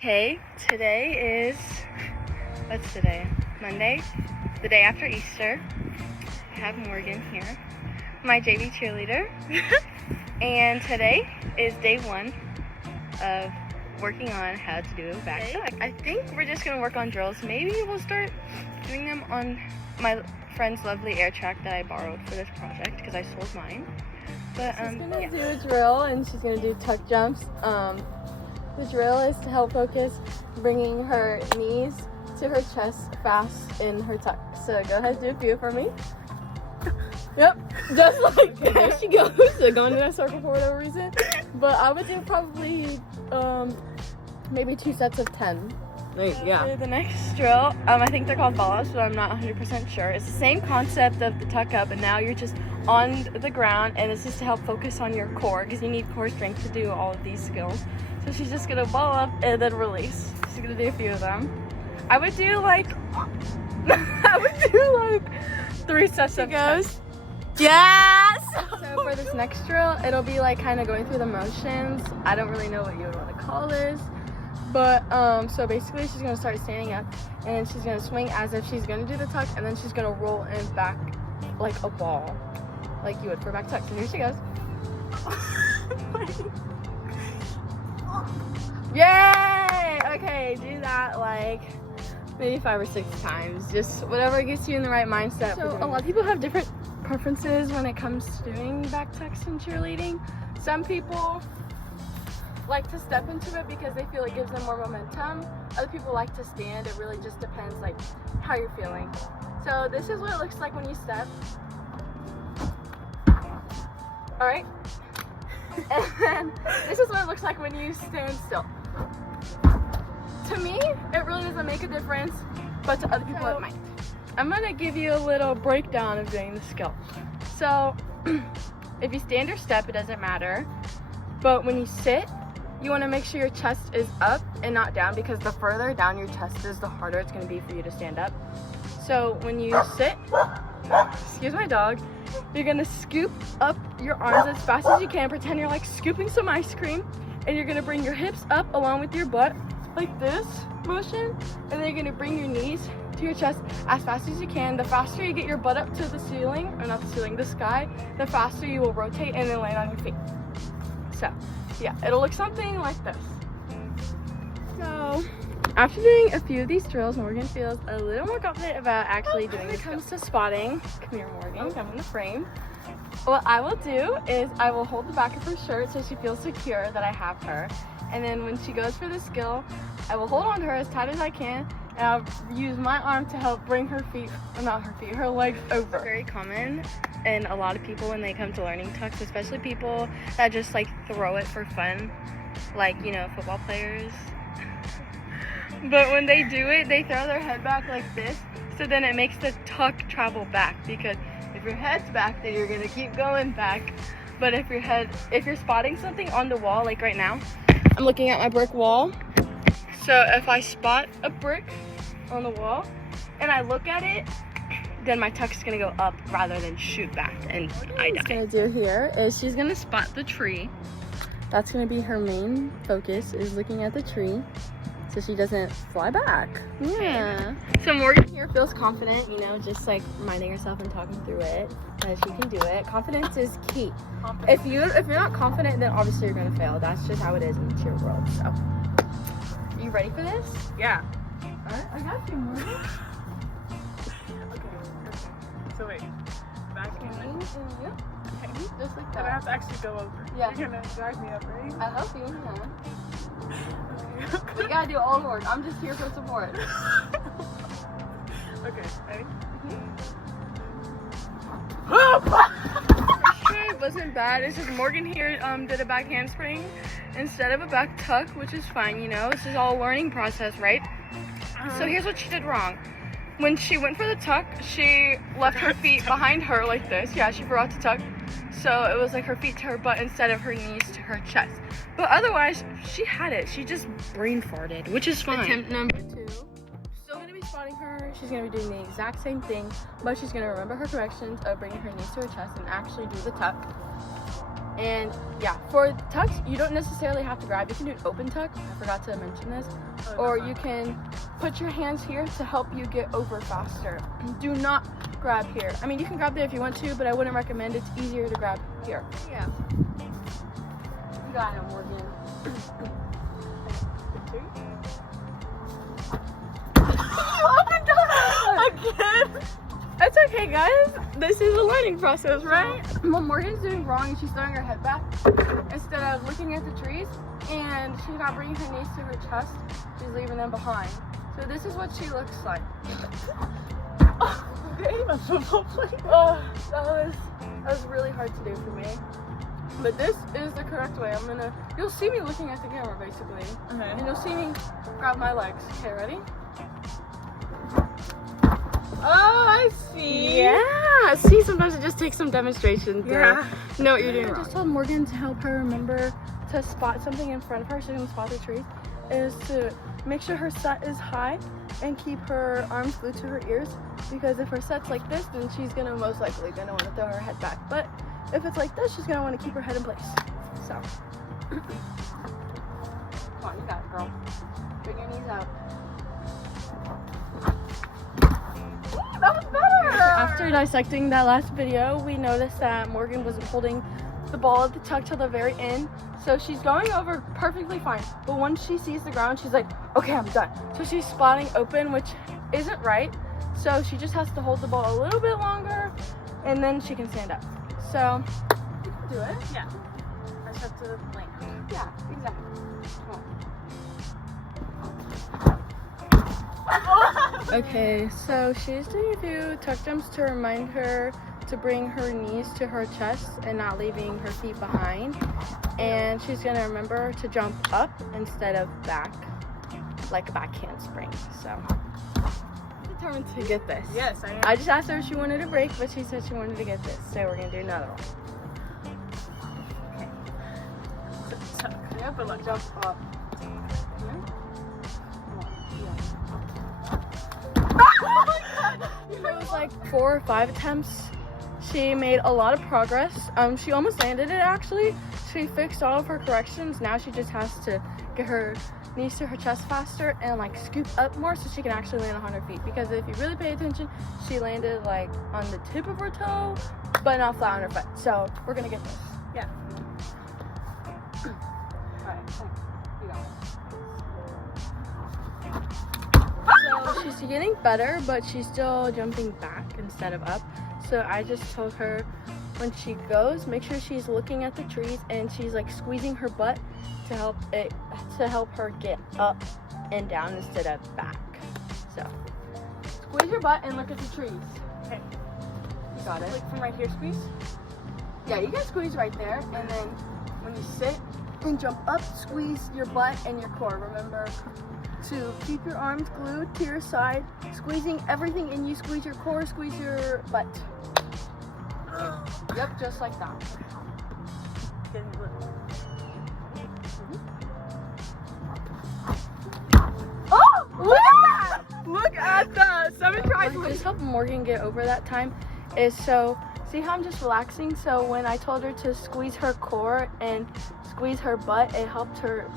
Hey, today is, what's today? Monday, the day after Easter. I have Morgan here, my JV cheerleader. And today is day one of working on how to do a back tuck. I think we're just gonna work on drills. Maybe we'll start doing them on my friend's lovely air track that I borrowed for this project because I sold mine. But she's gonna do a drill and she's gonna do tuck jumps. The drill is to help focus bringing her knees to her chest fast in her tuck. So go ahead, do a few for me. Yep, just like that. There she goes. So going in a circle for whatever reason. But I would do probably maybe 2 sets of 10. Yeah. The next drill, I think they're called ball ups, but I'm not 100% sure. It's the same concept of the tuck up, and now you're just on the ground, and it's just to help focus on your core because you need core strength to do all of these skills. So she's just gonna ball up and then release. She's gonna do a few of them. I would do like 3 sets of 10. Yes! So for this next drill, it'll be like kind of going through the motions. I don't really know what you would want to call this. But, so basically she's going to start standing up and then she's going to swing as if she's going to do the tuck and then she's going to roll in back like a ball, like you would for back tuck. So here she goes. Yay! Okay, do that like maybe 5 or 6 times. Just whatever gets you in the right mindset. So a lot of people have different preferences when it comes to doing back tucks and cheerleading. Some people like to step into it because they feel it gives them more momentum. Other people like to stand. It really just depends like how you're feeling. So this is what it looks like when you step. All right. And then this is what it looks like when you stand still. To me, it really doesn't make a difference, but to other people it might. I'm gonna give you a little breakdown of doing the skill. So if you stand or step, it doesn't matter. But when you sit, you want to make sure your chest is up and not down, because the further down your chest is, the harder it's going to be for you to stand up. So when you sit, excuse my dog, you're going to scoop up your arms as fast as you can. Pretend you're like scooping some ice cream, and you're going to bring your hips up along with your butt like this motion, and then you're going to bring your knees to your chest as fast as you can. The faster you get your butt up to the ceiling, or not the ceiling, the sky, the faster you will rotate and then land on your feet. So yeah, it'll look something like this. So after doing a few of these drills, Morgan feels a little more confident about actually doing it. When it comes to spotting, come here Morgan, come in the frame. What I will do is I will hold the back of her shirt so she feels secure that I have her. And then when she goes for the skill, I will hold on to her as tight as I can, and I'll use my arm to help bring her feet, not her feet, her legs over. It's very common in a lot of people when they come to learning tucks, especially people that just like throw it for fun, like, you know, football players. But when they do it, they throw their head back like this, so then it makes the tuck travel back, because if your head's back, then you're gonna keep going back. But if you're spotting something on the wall, like right now, I'm looking at my brick wall. So if I spot a brick on the wall and I look at it, then my tuck's gonna go up rather than shoot back and I die. What she's gonna do here is she's gonna spot the tree. That's gonna be her main focus, is looking at the tree so she doesn't fly back. Yeah. So Morgan here feels confident, you know, just like reminding herself and talking through it, that she can do it. Confidence is key. If you're not confident, then obviously you're gonna fail. That's just how it is in the cheer world. So, you ready for this? Yeah. Alright, I got you, Morgan. Okay. So wait, back in. Yep. Okay. Just like And I that. have to actually go over. Yeah. You're gonna drag me up, right? I help you, yeah. Okay. You gotta do all the work. I'm just here for support. Okay, ready? First try wasn't bad. It's just Morgan here did a back handspring instead of a back tuck, which is fine, you know. This is all a learning process, right? So here's what she did wrong. When she went for the tuck, she left her feet behind her like this. Yeah, she forgot to tuck. So it was like her feet to her butt instead of her knees to her chest. But otherwise, she had it. She just brain farted, which is fine. Attempt number 2. Still gonna be spotting her. She's gonna be doing the exact same thing, but she's gonna remember her corrections of bringing her knees to her chest and actually do the tuck. And yeah, for tucks, you don't necessarily have to grab. You can do an open tuck. I forgot to mention this. Or you can put your hands here to help you get over faster. Do not grab here. I mean, you can grab there if you want to, but I wouldn't recommend. It's easier to grab here. Yeah. You got it, Morgan. Oh my god! Again! That's okay, guys. This is a learning process, right? What Morgan's doing wrong is she's throwing her head back instead of looking at the trees, and she's not bringing her knees to her chest. She's leaving them behind. So this is what she looks like. Okay, a football player. Oh, that was really hard to do for me. But this is the correct way. You'll see me looking at the camera basically, Okay. and you'll see me grab my legs. Okay, ready? Oh, I see. Yeah. See, sometimes it just takes some demonstration to Yeah. know what you're doing. I wrong. just told Morgan to help her remember to spot something in front of her. She's gonna spot the trees. Is to make sure her set is high and keep her arms glued to her ears. Because if her set's like this, then she's gonna most likely want to throw her head back. But if it's like this, she's gonna want to keep her head in place. So, come on, you got it, girl. Bring your knees out. That was better. After dissecting that last video, we noticed that Morgan wasn't holding the ball at the tuck till the very end. So she's going over perfectly fine. But once she sees the ground, she's like, okay, I'm done. So she's spotting open, which isn't right. So she just has to hold the ball a little bit longer, and then she can stand up. So, you can do it. Yeah. I just have to land. Yeah, exactly. Okay, so she's doing a few tuck jumps to remind her to bring her knees to her chest and not leaving her feet behind. And she's gonna remember to jump up instead of back, like a back handspring. So, determined to get this. Yes, I am. I just asked her if she wanted a break, but she said she wanted to get this. So we're gonna do another one. Tuck. Yep, but look, jump up. It was like 4 or 5 attempts. She made a lot of progress. She almost landed it actually. She fixed all of her corrections. Now she just has to get her knees to her chest faster and like scoop up more so she can actually land on her feet. Because if you really pay attention, she landed like on the tip of her toe, but not flat on her foot. So we're gonna get this. Yeah. Alright, you got it. So she's getting better, but she's still jumping back instead of up. So I just told her when she goes, make sure she's looking at the trees and she's like squeezing her butt to help her get up and down instead of back. So squeeze your butt and look at the trees. Okay. You got it. Like from right here, squeeze. Yeah, you can squeeze right there, and then when you sit and jump up, squeeze your butt and your core. Remember to keep your arms glued to your side, squeezing everything in you. Squeeze your core, squeeze your butt. Yep, just like that. Getting good. Oh, look at that! Look at that! 7 tries. Just helping Morgan get over that time is so, see how I'm just relaxing? So when I told her to squeeze her core and squeeze her butt, it helped her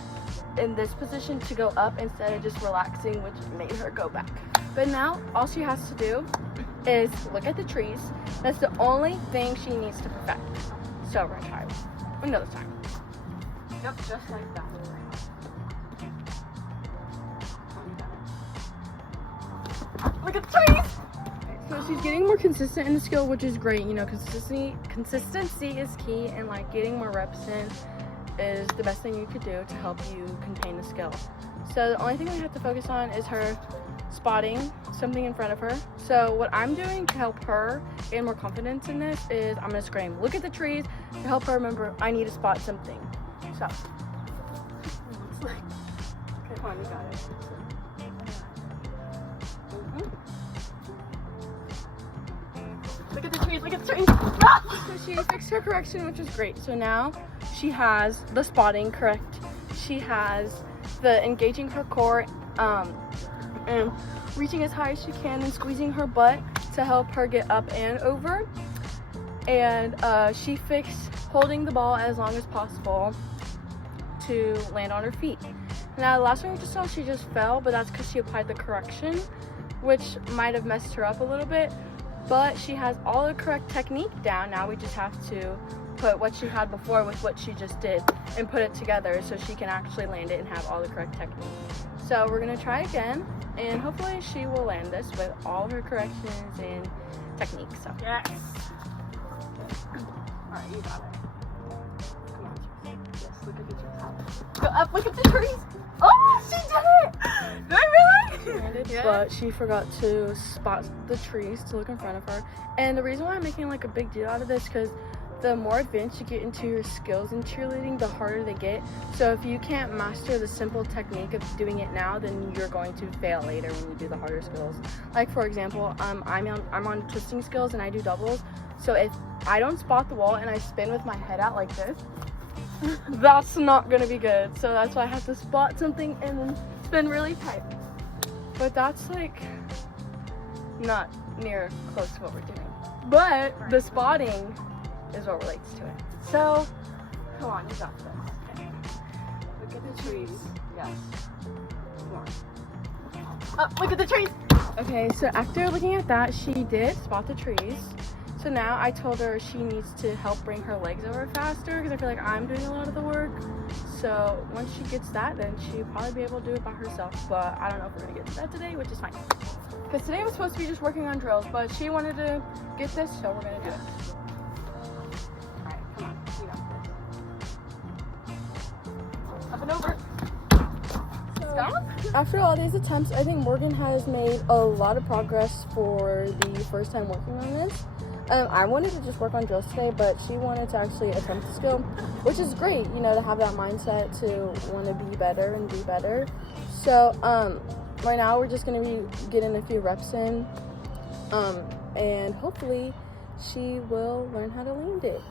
in this position to go up instead of just relaxing, which made her go back. But now all she has to do is look at the trees. That's the only thing she needs to perfect. So we're gonna try another time. Yep, just like that. Look at the trees! So she's getting more consistent in the skill, which is great. You know, consistency is key, and like getting more reps in is the best thing you could do to help you contain the skill. So the only thing we have to focus on is her spotting something in front of her. So what I'm doing to help her gain more confidence in this is I'm gonna scream, look at the trees, to help her remember I need to spot something. So, looks like, okay, come on, you got it. Look at the trees, look at the trees. So she fixed her correction, which is great. So now she has the spotting correct. She has the engaging her core and reaching as high as she can and squeezing her butt to help her get up and over. and she fixed holding the ball as long as possible to land on her feet. Now, the last one we just saw, she just fell, but that's because she applied the correction, which might have messed her up a little bit, but she has all the correct technique down. Now we just have to put what she had before with what she just did and put it together so she can actually land it and have all the correct technique. So we're gonna try again, and hopefully she will land this with all her corrections and techniques. So. Yes. Alright, you got it. Come on. Yes, look at the trees. Go up, look at the trees. Oh, she did it! Did I really? Landed, Yeah. but she forgot to spot the trees to look in front of her. And the reason why I'm making like a big deal out of this, because the more advanced you get into your skills in cheerleading, the harder they get. So if you can't master the simple technique of doing it now, then you're going to fail later when you do the harder skills. Like for example, I'm on twisting skills and I do doubles. So if I don't spot the wall and I spin with my head out like this, that's not gonna be good. So that's why I have to spot something and then spin really tight. But that's like not near close to what we're doing. But the spotting is what relates to it. So come on, you got this. Okay. Look at the trees. Yes. Come on. Oh, look at the trees. Okay, so after looking at that, she did spot the trees. So now I told her she needs to help bring her legs over faster because I feel like I'm doing a lot of the work. So once she gets that, then she'll probably be able to do it by herself. But I don't know if we're gonna get to that today, which is fine. Because today was supposed to be just working on drills, but she wanted to get this, so we're gonna do it. Alright, come on, you got this. Up and over. Stop. After all these attempts, I think Morgan has made a lot of progress for the first time working on this. I wanted to just work on drills today, but she wanted to actually attempt the skill, which is great, you know, to have that mindset to want to be better and do better. So right now we're just going to be getting a few reps in, and hopefully she will learn how to land it.